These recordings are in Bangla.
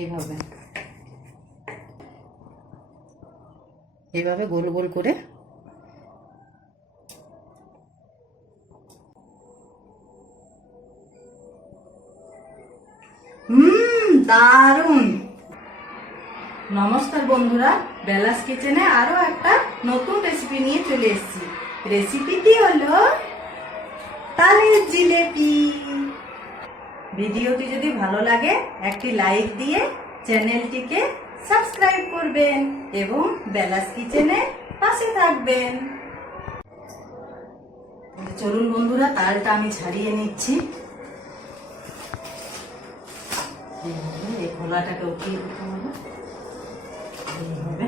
এইভাবে এইভাবে গোল গোল করে দারুণ। নমস্কার বন্ধুরা, বেলাস কিচেনে আরো একটা নতুন রেসিপি নিয়ে চলে এসেছি। রেসিপিটি হলো তালের জিলেপি। ভিডিওটি যদি ভালো লাগে একটি লাইক দিয়ে চ্যানেলটিকে সাবস্ক্রাইব করবেন এবং বেলাস কিচেনে পাশে থাকবেন। চলুন বন্ধুরা, তালটা আমি ছাড়িয়ে নিচ্ছি। এই খোলাটাকে উঠিয়ে দিতে হবে এইভাবে।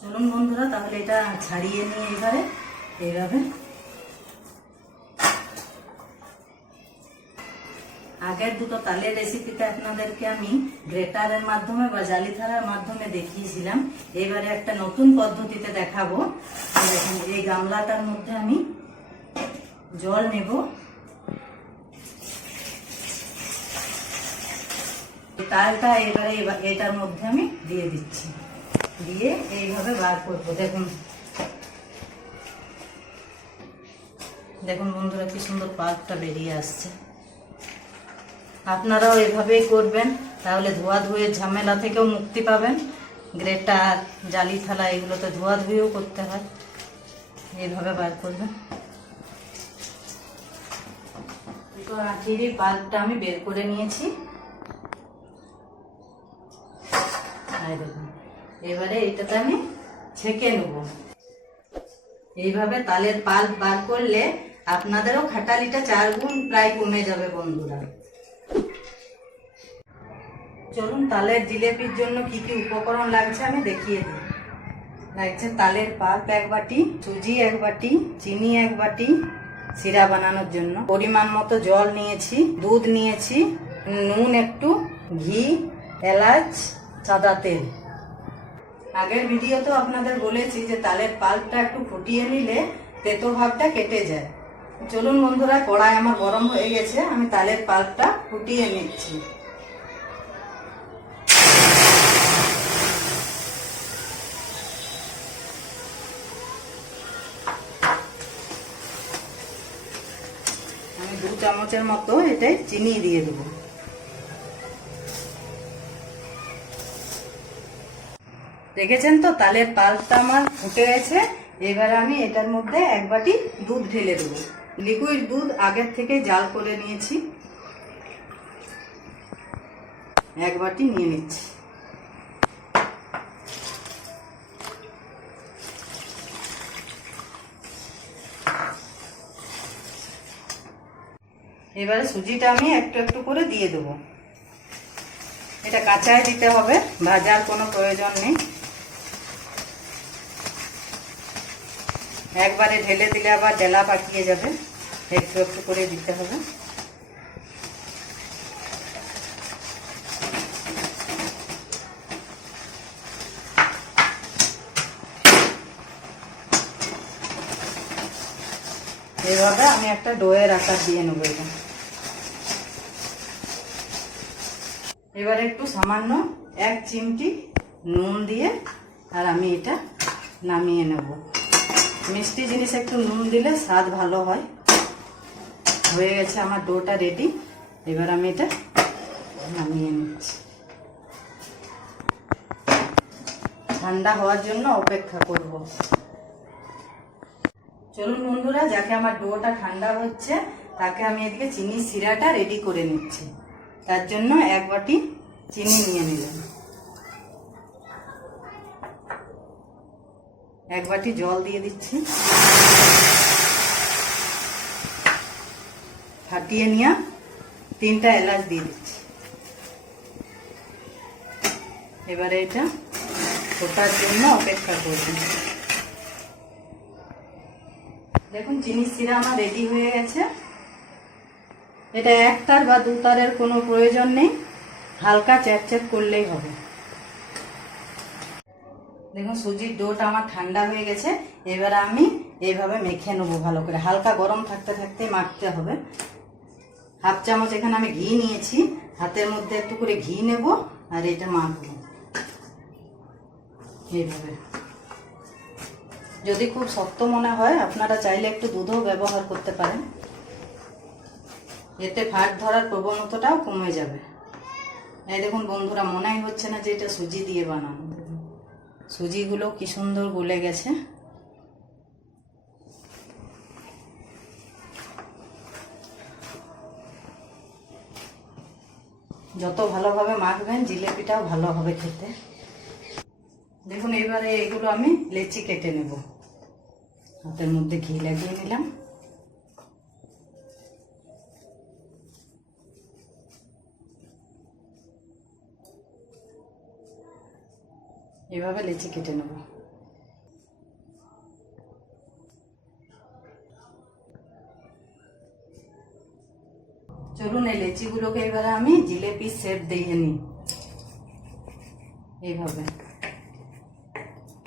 চলুন বন্ধুরা, তাহলে এটা ছাড়িয়ে নিয়ে এইভাবে আগের দুটো তালের রেসিপিতে আপনাদেরকে আমি গ্রেটারের মাধ্যমে বা জালিথারার মাধ্যমে দেখিয়েছিলাম। এবারে একটা নতুন পদ্ধতিতে দেখাবো। দেখুন, এই গামলাটার মধ্যে আমি জল নেব। তালটা এবারে এটার মধ্যে আমি দিয়ে দিচ্ছি, দিয়ে এইভাবে বার করবো। দেখুন দেখুন বন্ধুরা, কি সুন্দর পাল্পটা বেরিয়ে আসছে। আপনারাও এভাবেই করবেন, তাহলে ধোয়াধুয়ির ঝামেলা থেকেও মুক্তি পাবেন। গ্রেটার, জালি থালা এগুলোতে ধোয়াধুয়িও করতে হয়। এইভাবে বার করবেন। দুটো আঠিরই পাল্পটা আমি বের করে নিয়েছি। দেখুন, এবারে এটাতে আমি ছেঁকে নেব। এইভাবে তালের পাল্প বার করলে আপনাদেরও খাটালিটা 4 গুণ প্রায় কমে যাবে বন্ধুরা। চলুন, তালের জিলেপির জন্য কি কি উপকরণ লাগছে আমি দেখিয়ে দিই। লাগছে তালের পাল্প 1 বাটি, সুজি 1 বাটি, চিনি 1 বাটি সিরা বানানোর জন্য, পরিমাণ মতো জল নিয়েছি, দুধ নিয়েছি, নুন একটু, ঘি, এলাচ, সাদা তেল। আগের ভিডিওতেও আপনাদের বলেছি যে তালের পাল্পটা একটু ফুটিয়ে নিলে তেতো ভাবটা কেটে যায়। চলুন বন্ধুরা, কড়াই আমার গরম হয়ে গেছে, আমি তালের পাল্পটা ফুটিয়ে নিচ্ছি। আমি 2 চামচের মতো এটাই চিনি দিয়ে দেবো। দেখেছেন তো, তালের পাল্পটা আমার ফুটে গেছে। এবারে আমি এটার মধ্যে 1 বাটি দুধ ঢেলে দেবো। লিকুইড দুধ আগের থেকে জাল করে নিয়েছি, 1 বাটি নিয়ে নিচ্ছি। এবারে সুজিটা আমি একটু একটু করে দিয়ে দেবো। এটা কাঁচায় দিতে হবে, ভাজার কোনো প্রয়োজন নেই। একবারে ঢেলে দিলে আবার ডেলা পাকিয়ে যাবে, একটু একটু করে দিতে হবে। এইভাবে আমি একটা ডোয়ের আকার দিয়ে নেব। এবারে একটু সামান্য 1 চিমটি নুন দিয়ে আর আমি এটা নামিয়ে নেব। মিষ্টি জিনিস একটু নুন দিলে স্বাদ ভালো হয়। হয়ে গেছে আমার ডোটা রেডি। এবার আমি এটা নামিয়ে নিচ্ছি। ঠান্ডা হওয়ার জন্য অপেক্ষা করব। চলুন বন্ধুরা, যাকে আমার ডোটা ঠান্ডা হচ্ছে তাকে আমি এদিকে চিনির সিরাটা রেডি করে নিচ্ছি। তার জন্য 1 বাটি চিনি নিয়ে নিলাম, 1 বাটি জল দিয়ে দিচ্ছি, ফাটিয়ে নিয়ে 3টা এলাচ দিয়ে দিচ্ছি। এবারে এটা ফোটার জন্য অপেক্ষা করব। দেখুন, চিনির সিরা আমার রেডি হয়ে গেছে। এটা 1 তার বা 2 তারের কোনো প্রয়োজন নেই, হালকা চ্যাপচ্যাপ করলেই হবে। দেখুন সুজির ডোটা আমার ঠান্ডা হয়ে গেছে। এবারে আমি এইভাবে মেখে নেবো ভালো করে, হালকা গরম থাকতে থাকতে মাখতে হবে। হাফ চামচ এখানে আমি ঘি নিয়েছি, হাতের মধ্যে একটু করে ঘি নেব আর এটা মাখবো এইভাবে। যদি খুব শক্ত মনে হয় আপনারা চাইলে একটু দুধও ব্যবহার করতে পারেন, এতে ফাট ধরার প্রবণতাটাও কমে যাবে। এই দেখুন বন্ধুরা, মনেই হচ্ছে না যে এটা সুজি দিয়ে বানানো। সুজিগুলো কি সুন্দর গলে গেছে। যত ভালোভাবে মাখবেন জিলেপিটাও ভালো হবে খেতে। দেখুন এবারে এগুলো আমি লেচি কেটে নেব। হাতের মধ্যে ঘি লাগিয়ে নিলাম। এভাবে লেচি কেটে নেব। চলুন এই লেচিগুলোকে এবারে আমি জিলেপি শেপ দিয়ে নিই।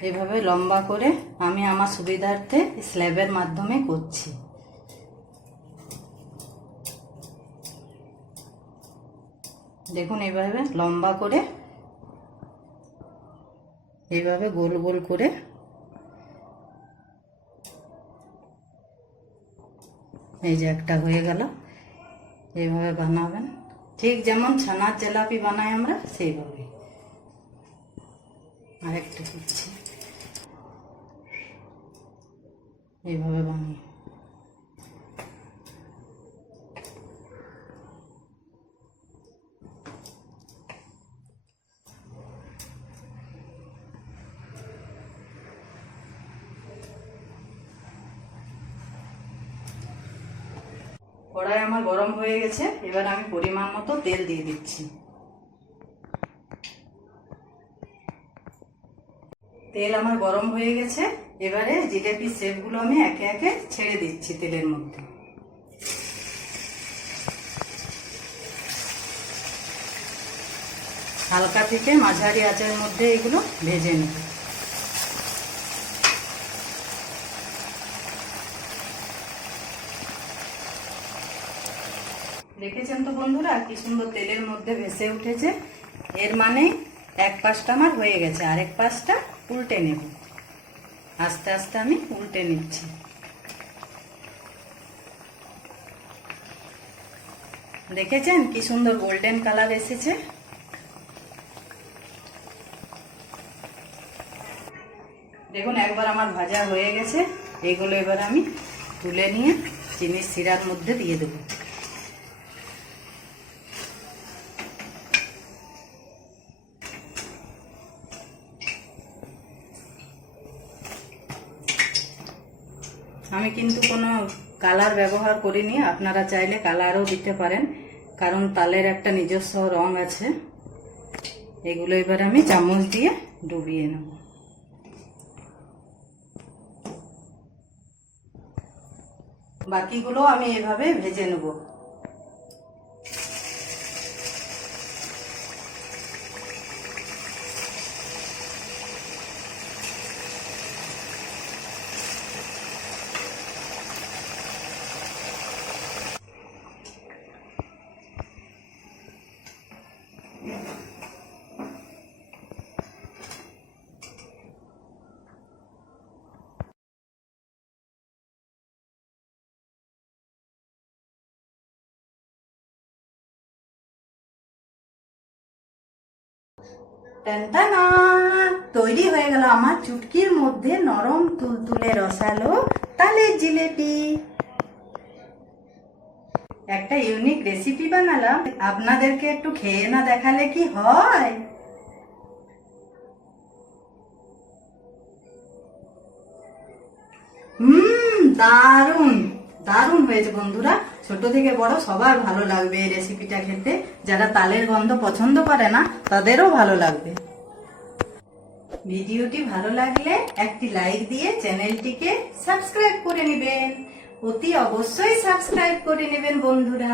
এইভাবে লম্বা করে আমি আমার সুবিধার্থে স্ল্যাবের মাধ্যমে করছি। দেখুন এইভাবে লম্বা করে, এইভাবে গোল গোল করে এই যে একটা হয়ে গেল। এইভাবে বানাবেন ঠিক যেমন ছানার জিলাপি বানাই আমরা সেইভাবে। আরেকটা করছি, এইভাবে বানিয়ে। কড়াই আমার গরম হয়ে গেছে, এবার আমি পরিমাণ মতো তেল দিয়ে দিচ্ছি। তেল আমার গরম হয়ে গেছে, এবারে জিলেপির শেপগুলো আমি একে একে ছেড়ে দিচ্ছি তেলের মধ্যে। হালকা থেকে মাঝারি আঁচের মধ্যে এগুলো ভেজে নেব। দেখেছেন তো বন্ধুরা কি সুন্দর তেলের মধ্যে ভেসে উঠেছে। এর মানে এক পাশটা আমার হয়ে গেছে, আরেক পাশটা উল্টে নেব। আস্তে আস্তে আমি উল্টে নিচ্ছি। দেখেছেন কি সুন্দর গোল্ডেন কালার এসেছে। দেখুন একবার আমার ভাজা হয়ে গেছে। এইগুলো এবার আমি তুলে নিয়ে চিনির শিরার মধ্যে দিয়ে দেবো। আমি কিন্তু কোনো কালার ব্যবহার করিনি, আপনারা চাইলে কালারও দিতে পারেন, কারণ তালের একটা নিজস্ব রং আছে। এগুলো এবার আমি চামচ দিয়ে ডুবিয়ে নেব। বাকিগুলো আমি এভাবে ভেজে নেব। টানটানা, তৈরি হয়ে গেল আমার চুটকির মধ্যে নরম তুলতুলে রসালো তালের জিলেপি। একটা ইউনিক রেসিপি বানালাম, আপনাদেরকে একটু খেয়ে না দেখালে কি হয়। দারুণ দারুণ হয়েছে বন্ধুরা। ছোট থেকে বড় সবার ভালো লাগবে এই রেসিপিটা খেতে। যারা তালের গন্ধ পছন্দ করে না তাদেরও ভালো লাগবে। ভিডিওটি ভালো লাগলে একটি লাইক দিয়ে চ্যানেলটিকে সাবস্ক্রাইব করে নেবেন। অতি অবশ্যই সাবস্ক্রাইব করে নেবেন বন্ধুরা।